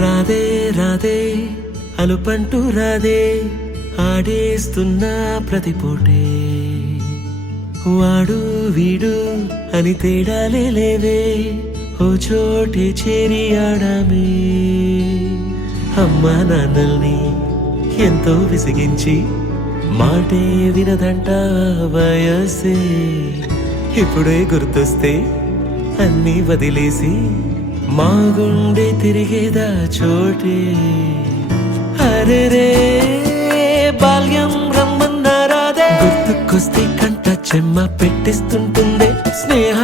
రాధే రాధే అలుపంటూ రాధే ఆడేస్తున్నా ప్రతి పూటే వాడు వీడు అని తేడాలే లేవే ఓ చోటే చేరి ఆడామే అమ్మా నాన్నల్ని ఎంతో విసిగించి మాటే వినదంట వయసే ఇప్పుడే గుర్తొస్తే అన్నీ వదిలేసి మా గుండె తిరిగేదా చోటే అరెరే బాల్యం రమ్మన్నారాదే గుర్తుకొస్తే కంట చెమ్మ పెట్టిస్తుంటుందే స్నేహ